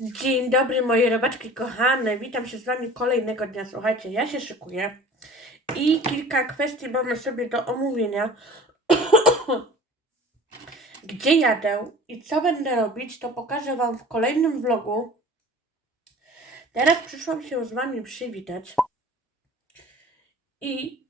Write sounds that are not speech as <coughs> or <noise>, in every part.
Dzień dobry moje robaczki kochane, witam się z wami kolejnego dnia. Słuchajcie, ja się szykuję i kilka kwestii mamy sobie do omówienia. <coughs> Gdzie jadę i co będę robić, to pokażę wam w kolejnym vlogu. Teraz przyszłam się z wami przywitać i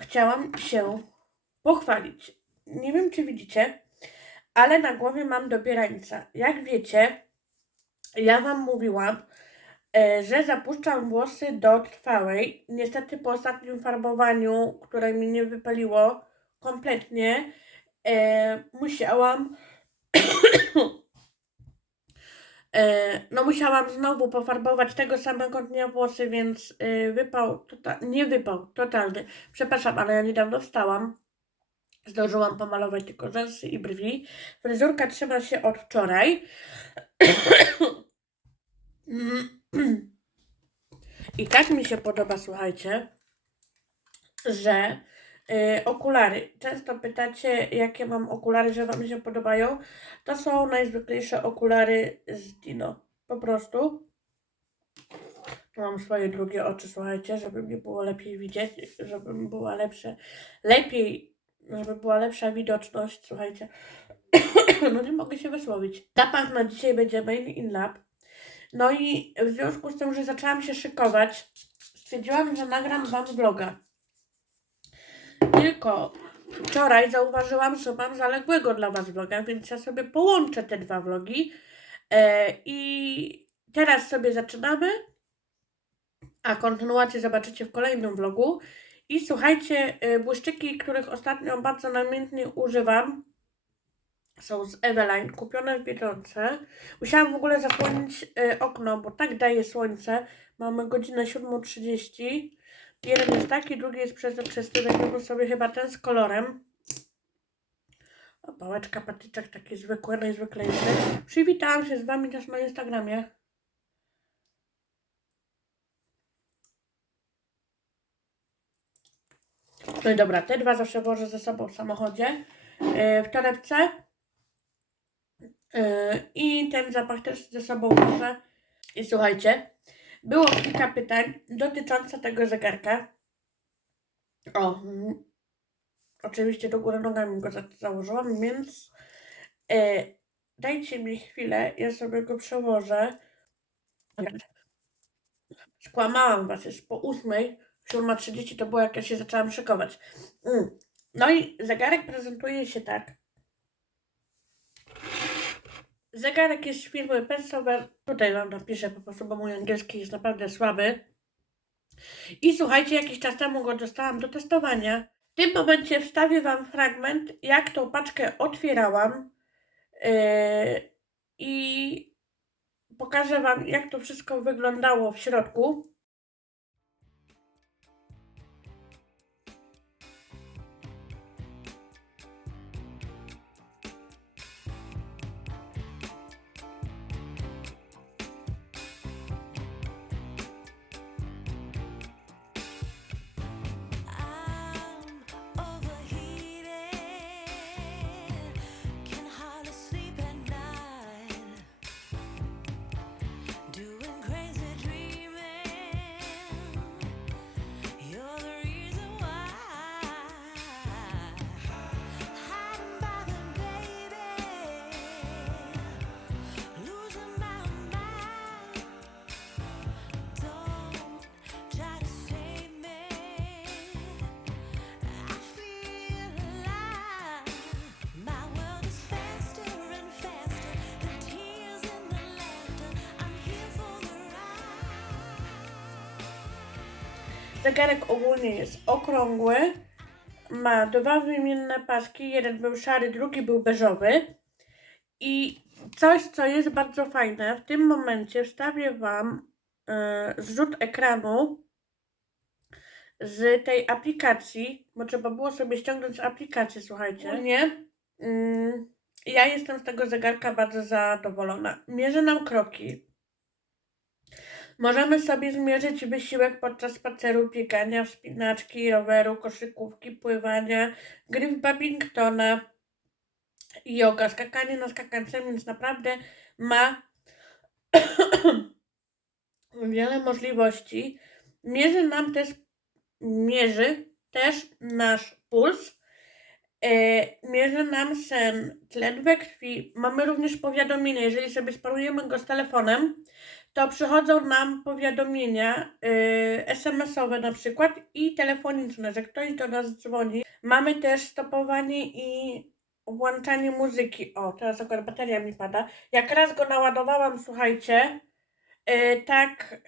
chciałam się pochwalić. Nie wiem, czy widzicie, ale na głowie mam dobierańca. Jak wiecie, ja Wam mówiłam, e, że zapuszczam włosy do trwałej. Niestety po ostatnim farbowaniu, które mi nie wypaliło kompletnie, e, musiałam. <coughs> e, no, musiałam znowu pofarbować tego samego dnia włosy, więc wypał, tota, nie wypał, totalny. Przepraszam, ale ja niedawno wstałam. Zdążyłam pomalować tylko rzęsy i brwi. Fryzurka trzyma się od wczoraj. I tak mi się podoba, słuchajcie, że y, okulary. Często pytacie, jakie mam okulary, że Wam się podobają. To są najzwyklejsze okulary z Dino. Po prostu. Tu Mam swoje drugie oczy, słuchajcie, żeby mi było lepiej widzieć, żeby mi była lepsze, lepiej, żeby była lepsza widoczność, słuchajcie. <coughs> no nie mogę się wysłowić. Na dzisiaj będzie Main in Lab. No i w związku z tym, że zaczęłam się szykować, stwierdziłam, że nagram Wam vloga. Tylko wczoraj zauważyłam, że mam zaległego dla Was vloga, więc ja sobie połączę te dwa vlogi. E, I teraz sobie zaczynamy, a kontynuację zobaczycie w kolejnym vlogu. I słuchajcie, e, błyszczyki, których ostatnio bardzo namiętnie używam, są z Eveline, kupione w Biedronce. Musiałam w ogóle zasłonić y, okno, bo tak daje słońce. Mamy godzinę 7.30. Jeden jest taki, drugi jest przezroczysty. Weźmiemy sobie chyba ten z kolorem. O, pałeczka, patyczek taki zwykły, najzwyklejszy. Przywitałam się z Wami też na Instagramie. No i dobra, te dwa zawsze włożę ze sobą w samochodzie. Yy, w torebce. Yy, I ten zapach też ze sobą może. I słuchajcie, było kilka pytań dotyczących tego zegarka. O, oczywiście do góry nogami go za założyłam, więc yy, dajcie mi chwilę, ja sobie go przełożę. Skłamałam was, jest po ósmej, 7.30 to było jak ja się zaczęłam szykować. Mm. No i zegarek prezentuje się tak. Zegarek jest firmy Pensover. Tutaj wam napiszę po prostu, bo mój angielski jest naprawdę słaby. I słuchajcie, jakiś czas temu go dostałam do testowania. W tym momencie wstawię wam fragment, jak tą paczkę otwierałam. Yy, I pokażę wam, jak to wszystko wyglądało w środku. Zegarek ogólnie jest okrągły. Ma dwa wymienne paski. Jeden był szary, drugi był beżowy. I coś, co jest bardzo fajne, w tym momencie wstawię Wam e, zrzut ekranu z tej aplikacji, bo trzeba było sobie ściągnąć aplikację, słuchajcie. Nie. Mm, ja jestem z tego zegarka bardzo zadowolona. Mierzy nam kroki. Możemy sobie zmierzyć wysiłek podczas spaceru, biegania, wspinaczki, roweru, koszykówki, pływania, gry w badmintona. yoga, skakanie na skakance, więc naprawdę ma <coughs> wiele możliwości. Mierzy nam też, mierzy też nasz puls, e, mierzy nam sen, tlen we krwi. Mamy również powiadomienia, jeżeli sobie sparujemy go z telefonem, to przychodzą nam powiadomienia y, SMS-owe na przykład i telefoniczne, że ktoś do nas dzwoni. Mamy też stopowanie i włączanie muzyki. O, teraz akurat bateria mi pada. Jak raz go naładowałam, słuchajcie, y, tak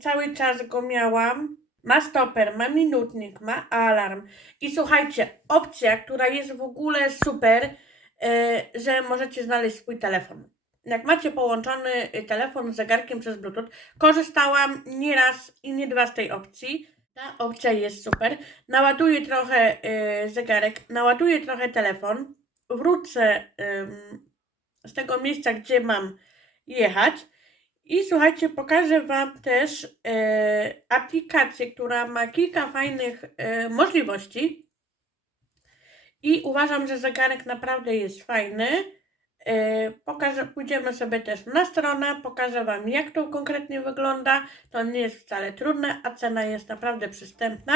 cały czas go miałam. Ma stoper, ma minutnik, ma alarm. I słuchajcie, opcja, która jest w ogóle super, y, że możecie znaleźć swój telefon jak macie połączony y, telefon z zegarkiem przez Bluetooth, korzystałam nie raz i nie dwa z tej opcji. Ta opcja jest super. Naładuję trochę y, zegarek, naładuję trochę telefon, wrócę z tego miejsca, gdzie mam jechać. I słuchajcie, pokażę Wam też y, aplikację, która ma kilka fajnych możliwości. I uważam, że zegarek naprawdę jest fajny. Yy, Pokażę, pójdziemy sobie też na stronę, pokażę Wam jak to konkretnie wygląda. To nie jest wcale trudne, a cena jest naprawdę przystępna.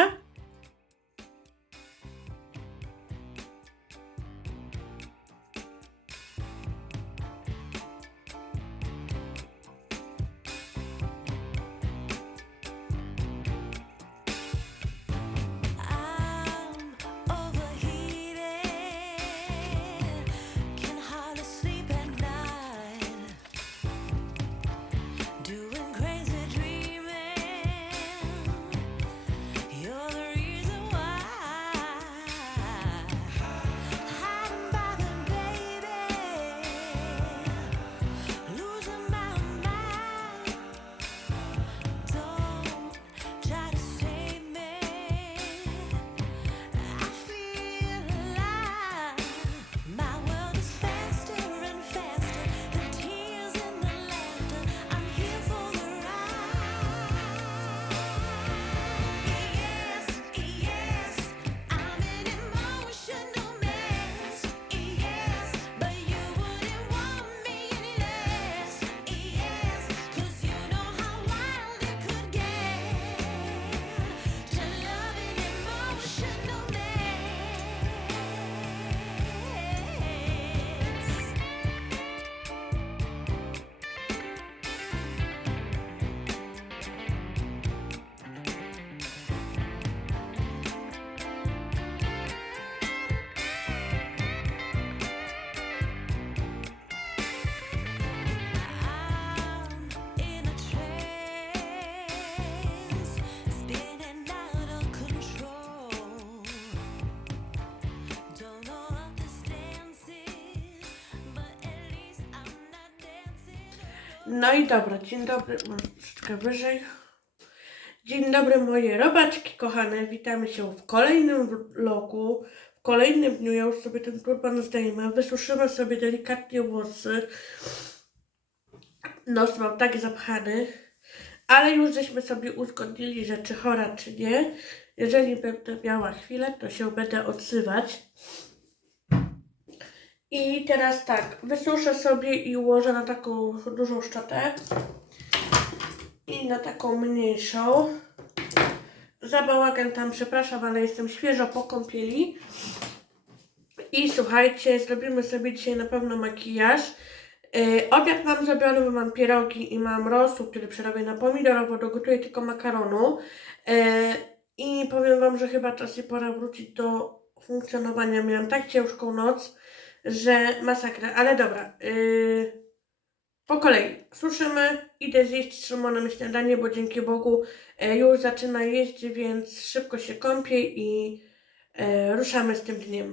No i dobra, dzień dobry, może troszeczkę wyżej. Dzień dobry moje robaczki kochane, witamy się w kolejnym vlogu, w kolejnym dniu, ja już sobie ten turban zdejmę, wysuszymy sobie delikatnie włosy. Nos mam tak zapchany, ale już żeśmy sobie uzgodnili, że czy chora, czy nie. Jeżeli będę miała chwilę, to się będę odsywać. I teraz tak, wysuszę sobie i ułożę na taką dużą szczotę i na taką mniejszą. Za bałagan tam przepraszam, ale jestem świeżo po kąpieli. I słuchajcie, zrobimy sobie dzisiaj na pewno makijaż. Yy, obiad mam zrobiony, bo mam pierogi i mam rosół, który przerobię na pomidorowo, dogotuję tylko makaronu. Yy, I powiem Wam, że chyba czas i pora wrócić do funkcjonowania. Miałam tak ciężką noc, że masakra. Ale dobra, yy, po kolei. Suszymy, idę zjeść Szymonem śniadanie, bo dzięki Bogu e, już zaczyna jeść, więc szybko się kąpię i e, ruszamy z tym dniem.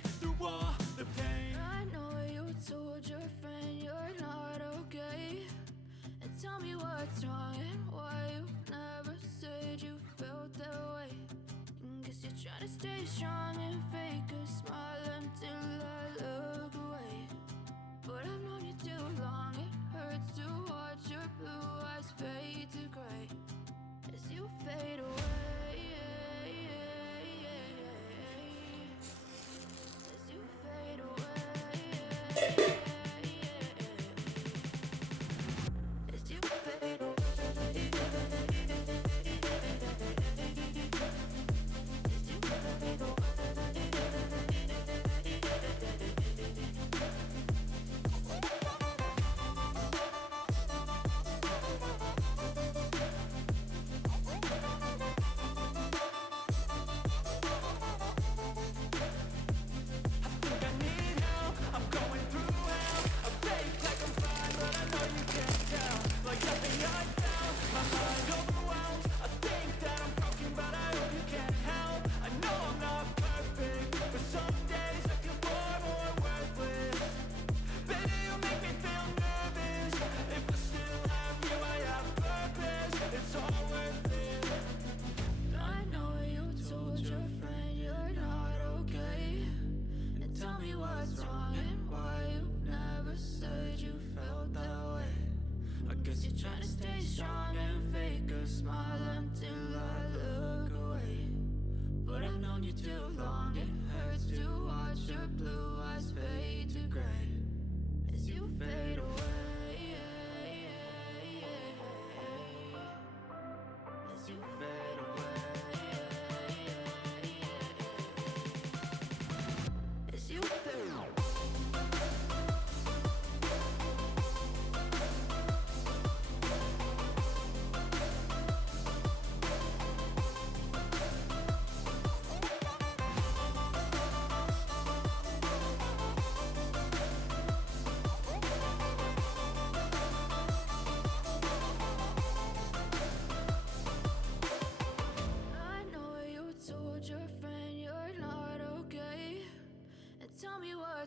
Temptation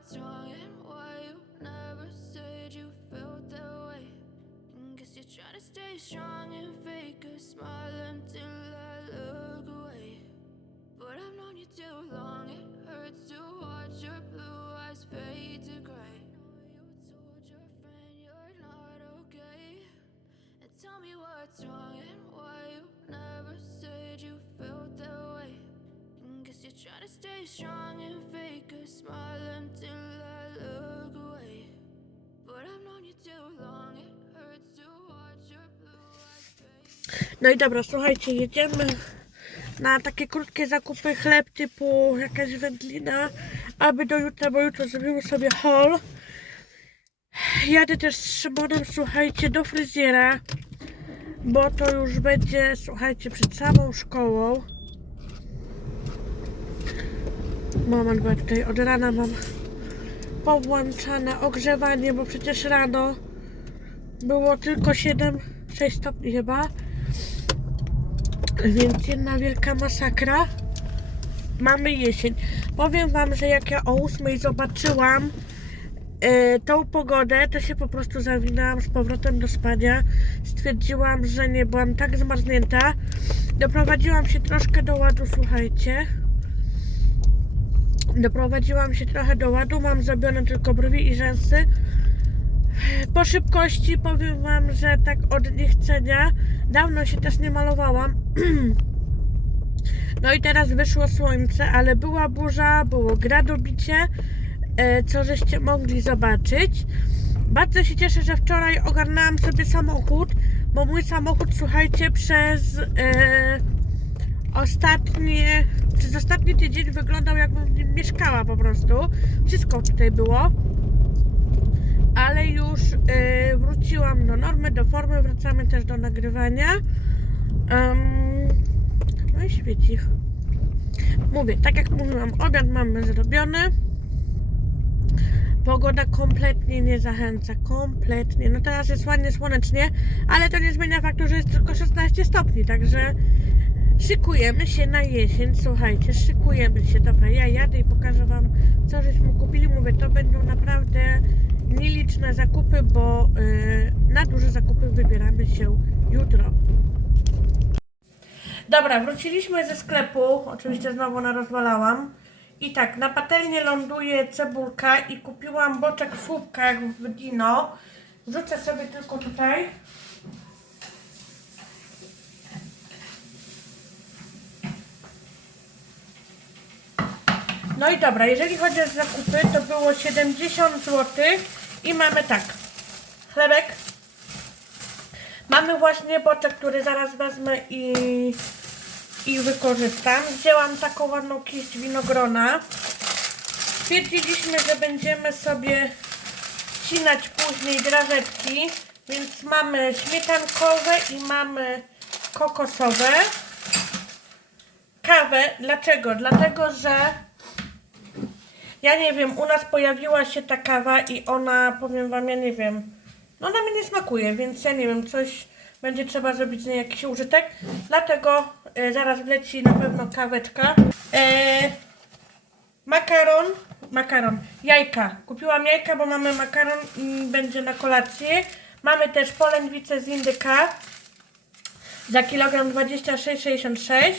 what's wrong and why you never said you felt that way. Guess you're trying to stay strong and fake a smile until I look away. But I've known you too long, it hurts to watch your blue eyes fade to gray. To stay strong and fake a smile until I look away. But I've known you too long, it hurts to watch your blue eyes. No i dobra, słuchajcie, jedziemy na takie krótkie zakupy chleb typu jakaś wędlina, aby do jutra, bo jutro zrobimy sobie haul. Jadę też z Szymonem, słuchajcie, do fryzjera, bo to już będzie, słuchajcie, przed samą szkołą. Moment, bo ja tutaj od rana mam powłączane ogrzewanie, bo przecież rano było tylko 7-6 stopni chyba. Więc jedna wielka masakra. Mamy jesień. Powiem wam, że jak ja o 8 zobaczyłam e, tą pogodę, to się po prostu zawinęłam z powrotem do spania. Stwierdziłam, że nie byłam tak zmarznięta. Doprowadziłam się troszkę do ładu, słuchajcie. Doprowadziłam się trochę do ładu, mam zrobione tylko brwi i rzęsy. Po szybkości powiem Wam, że tak od niechcenia. Dawno się też nie malowałam. <clears throat> No i teraz wyszło słońce, ale była burza, było gradobicie, e, co żeście mogli zobaczyć. Bardzo się cieszę, że wczoraj ogarnęłam sobie samochód, bo mój samochód, słuchajcie, przez e, ostatnie, przez ostatni tydzień wyglądał jakbym w nim mieszkała po prostu. Wszystko tutaj było. Ale już e, wróciłam do normy, do formy, wracamy też do nagrywania. Em, no i świeci. Mówię, tak jak mówiłam, obiad mamy zrobiony. Pogoda kompletnie nie zachęca, kompletnie. No teraz jest ładnie słonecznie, ale to nie zmienia faktu, że jest tylko 16 stopni, także szykujemy się na jesień. Słuchajcie, szykujemy się. Dobra, ja jadę i pokażę Wam, co żeśmy kupili. Mówię, to będą naprawdę nieliczne zakupy, bo yy, na duże zakupy wybieramy się jutro. Dobra, wróciliśmy ze sklepu. Oczywiście znowu narozwalałam. I tak, na patelnię ląduje cebulka i kupiłam boczek w słupkach w Dino. Wrzucę sobie tylko tutaj. No i dobra, jeżeli chodzi o zakupy, to było 70 zł i mamy tak, chlebek, Mamy właśnie boczek, który zaraz wezmę i, i wykorzystam. Wzięłam taką ładną kiść winogrona. Stwierdziliśmy, że będziemy sobie ścinać później drażetki, więc mamy śmietankowe i mamy kokosowe. Kawę. Dlaczego? Dlatego, że ja nie wiem, u nas pojawiła się ta kawa i ona, powiem wam, ja nie wiem, no ona mi nie smakuje, więc ja nie wiem, coś będzie trzeba zrobić z niej jakiś użytek. Dlatego e, zaraz wleci na pewno kaweczka. E, makaron, makaron, jajka. Kupiłam jajka, bo mamy makaron i będzie na kolację. Mamy też polędwicę z indyka za kilogram 26,66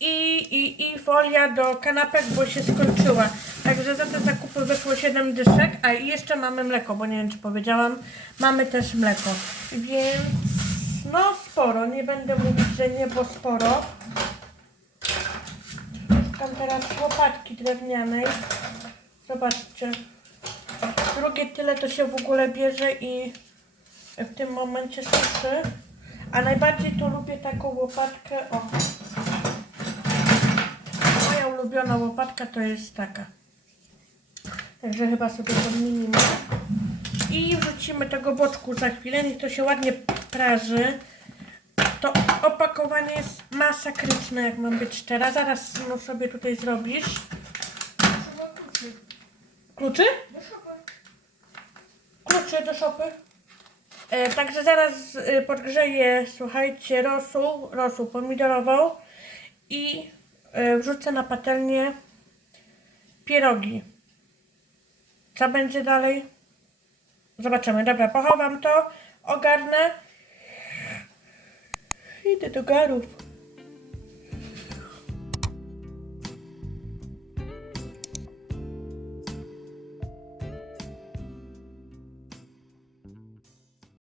i, i, i folia do kanapek, bo się skończyła. Także za te zakupy wyszło 7 dyszek, a jeszcze mamy mleko, bo nie wiem czy powiedziałam, mamy też mleko. Więc no sporo, nie będę mówić, że nie, bo sporo. Szukam teraz łopatki drewnianej. Zobaczcie. Drugie tyle to się w ogóle bierze i w tym momencie suszy. A najbardziej to lubię taką łopatkę. O. Moja ulubiona łopatka to jest taka. Także chyba sobie podmienimy. I wrzucimy tego boczku za chwilę. Niech to się ładnie praży. To opakowanie jest masakryczne, jak mam być szczera. Zaraz no, sobie tutaj zrobisz. Kluczy? Kluczy do szopy. E, także zaraz e, podgrzeję, słuchajcie, rosół, rosół pomidorową i e, wrzucę na patelnię pierogi. Co będzie dalej? Zobaczymy. Dobra, pochowam to, ogarnę. Idę do garów.